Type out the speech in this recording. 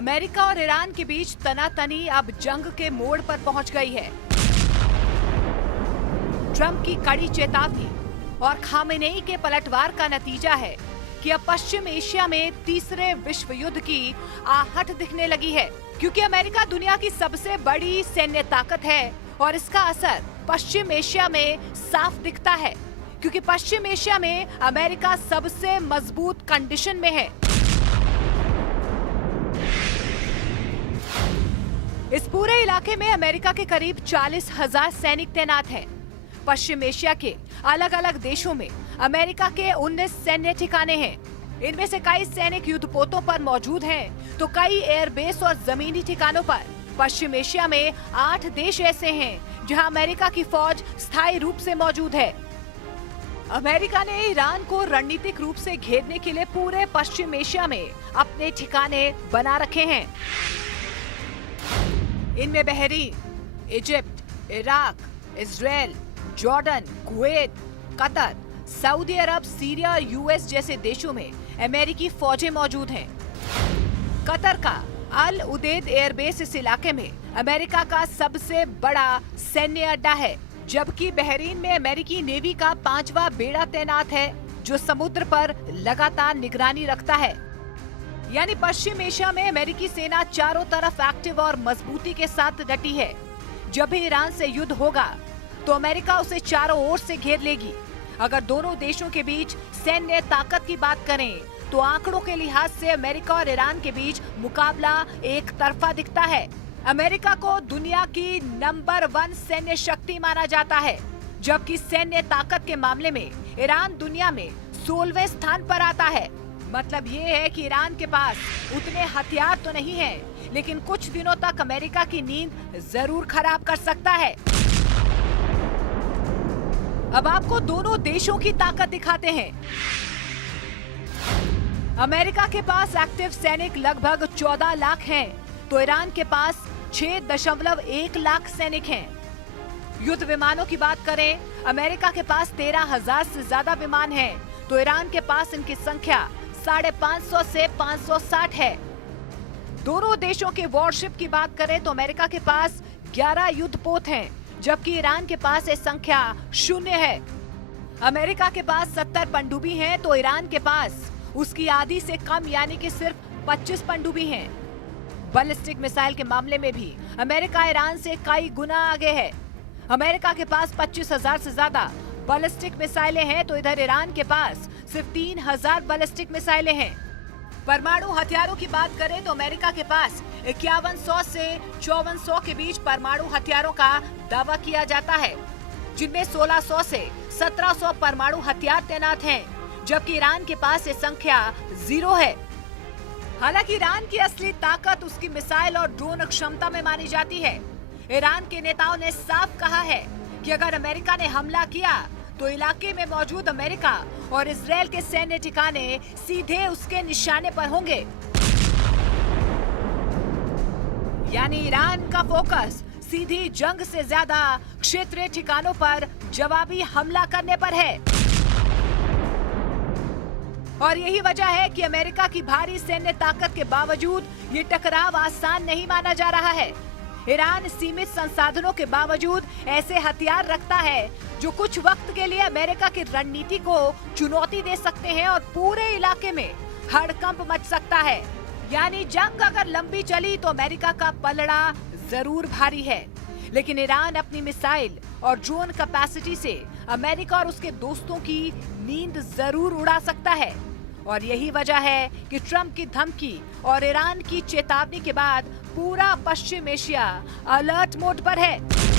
America और Iran के बीच तनातनी अब जंग के मोड़ पर पहुंच गई है। ट्रंप की कड़ी चेतावनी और खामेनेई के पलटवार का नतीजा है कि अब पश्चिम एशिया में तीसरे विश्व युद्ध की आहट दिखने लगी है, क्योंकि अमेरिका दुनिया की सबसे बड़ी सैन्य ताकत है और इसका असर पश्चिम एशिया में साफ दिखता है, क्योंकि पश्चिम एशिया में अमेरिका सबसे मजबूत कंडीशन में है। इस पूरे इलाके में अमेरिका के करीब 40,000 सैनिक तैनात हैं। पश्चिम एशिया के अलग अलग देशों में अमेरिका के 19 सैन्य ठिकाने हैं। इनमें से कई सैनिक युद्धपोतों पर मौजूद हैं, तो कई एयरबेस और जमीनी ठिकानों पर। पश्चिम एशिया में 8 देश ऐसे हैं जहां अमेरिका की फौज स्थायी रूप से मौजूद है। अमेरिका ने ईरान को रणनीतिक रूप से घेरने के लिए पूरे पश्चिम एशिया में अपने ठिकाने बना रखे हैं। इनमें Bahrain, Egypt, Iraq, Israel, Jordan, Kuwait, Qatar, सऊदी अरब, सीरिया और यूएस जैसे देशों में अमेरिकी फौजें मौजूद हैं। कतर का अल उदेद एयरबेस इस इलाके में अमेरिका का सबसे बड़ा सैन्य अड्डा है, जबकि बहरीन में अमेरिकी नेवी का 5वां बेड़ा तैनात है, जो समुद्र पर लगातार निगरानी रखता है। यानी पश्चिम एशिया में अमेरिकी सेना चारों तरफ एक्टिव और मजबूती के साथ डटी है। जब भी ईरान से युद्ध होगा तो अमेरिका उसे चारों ओर से घेर लेगी। अगर दोनों देशों के बीच सैन्य ताकत की बात करें तो आंकड़ों के लिहाज से अमेरिका और ईरान के बीच मुकाबला एक तरफा दिखता है। अमेरिका को दुनिया की नंबर 1 सैन्य शक्ति माना जाता है, जबकि सैन्य ताकत के मामले में ईरान दुनिया में 16वें स्थान पर आता है। मतलब ये है कि ईरान के पास उतने हथियार तो नहीं हैं, लेकिन कुछ दिनों तक अमेरिका की नींद जरूर खराब कर सकता है। अब आपको दोनों देशों की ताकत दिखाते हैं। अमेरिका के पास एक्टिव सैनिक लगभग 14 लाख हैं, तो ईरान के पास 6.1 लाख सैनिक हैं। युद्ध विमानों की बात करें, अमेरिका के पास 13,000 से ज्यादा विमान हैं, तो ईरान के पास इनकी संख्या 550 से 560 है। दोनों देशों के वॉरशिप की बात करें तो अमेरिका के पास 11 युद्धपोत हैं, जबकि ईरान के पास ये संख्या 0 है। अमेरिका के पास 70 पनडुब्बी हैं, तो ईरान के पास उसकी आधी से कम यानी कि सिर्फ 25 पनडुब्बी हैं। बैलिस्टिक मिसाइल के मामले में भी अमेरिका ईरान से कई गुना आगे है। अमेरिका के पास 25,000 से ज्यादा बैलिस्टिक मिसाइलें हैं, तो इधर ईरान के पास सिर्फ 3,000 बैलिस्टिक मिसाइलें हैं। परमाणु हथियारों की बात करें तो अमेरिका के पास 5100 से 5400 के बीच परमाणु हथियारों का दावा किया जाता है, जिनमें 1600 से 1700 परमाणु हथियार तैनात हैं, जबकि ईरान के पास ये संख्या 0 है। हालांकि ईरान की असली ताकत उसकी मिसाइल और ड्रोन क्षमता में मानी जाती है। ईरान के नेताओं ने साफ कहा है कि अगर अमेरिका ने हमला किया तो इलाके में मौजूद अमेरिका और इजराइल के सैन्य ठिकाने सीधे उसके निशाने पर होंगे। यानी ईरान का फोकस सीधी जंग से ज्यादा क्षेत्रीय ठिकानों पर जवाबी हमला करने पर है। और यही वजह है कि अमेरिका की भारी सैन्य ताकत के बावजूद ये टकराव आसान नहीं माना जा रहा है। ईरान सीमित संसाधनों के बावजूद ऐसे हथियार रखता है जो कुछ वक्त के लिए अमेरिका की रणनीति को चुनौती दे सकते हैं और पूरे इलाके में हड़कंप मच सकता है। यानी जंग अगर लंबी चली तो अमेरिका का पलड़ा जरूर भारी है, लेकिन ईरान अपनी मिसाइल और ड्रोन कैपेसिटी से अमेरिका और उसके दोस्तों की नींद जरूर उड़ा सकता है। और यही वजह है कि ट्रंप की धमकी और ईरान की चेतावनी के बाद पूरा पश्चिम एशिया अलर्ट मोड पर है।